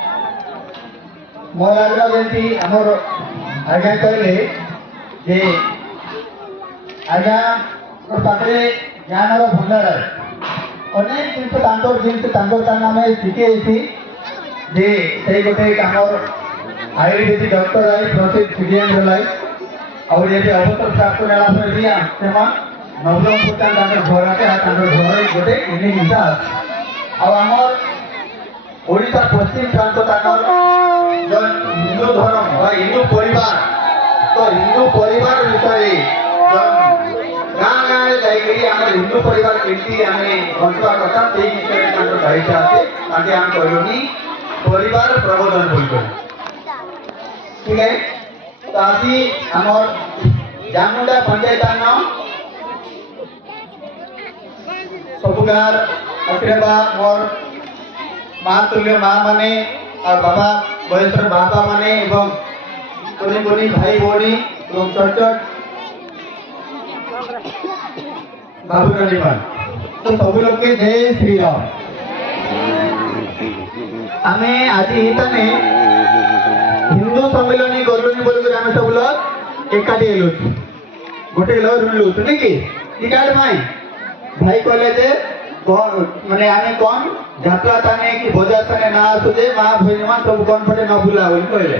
मोर आगे जमी आमर आज्ञा कहले जे आज्ञा पाखे ज्ञान भंडार अनेक जिनस आम शिखे जे से गोटे आमर आयुर्वेदिक डॉक्टर आई प्रसिद्ध सिडियन लाई और ये अवसर प्राप्त नेला भी नवरंगपुर घर घर गोटे यूनिक हिंसा आमर ओडिशा पश्चिम प्रांत जो हिंदू धर्म हिंदू परिवार तो हिंदू परिवार विषय गाँ गाँव जाकर हिंदू परिवार केमती आम बंचवा कथा से विषय गाइड आसे आम कहलुनी परिवार प्रबोधन बोल ठीक है। तो आसी आमर जामुंडा पंचायत सब गाँव आशीर्वा मोर माँ तुल्य माँ माने और बाबा बयस बाबा माने एवं कोनी कोनी भाई भौणी एवं छोट छोट बाबू रानी मान तो सब लोग के जय श्री राम। आमे आज इतने हिंदू सम्मेलन गलुनी बोल आम सब लोग एकाठी हेलु गोटे रुलु सुनी कि भाई भाई कहले माने आने कौन जात्रा ताने कि बजार ताने ना आसुजे माँ भैनी मान सब कौन पटे न बुला कहले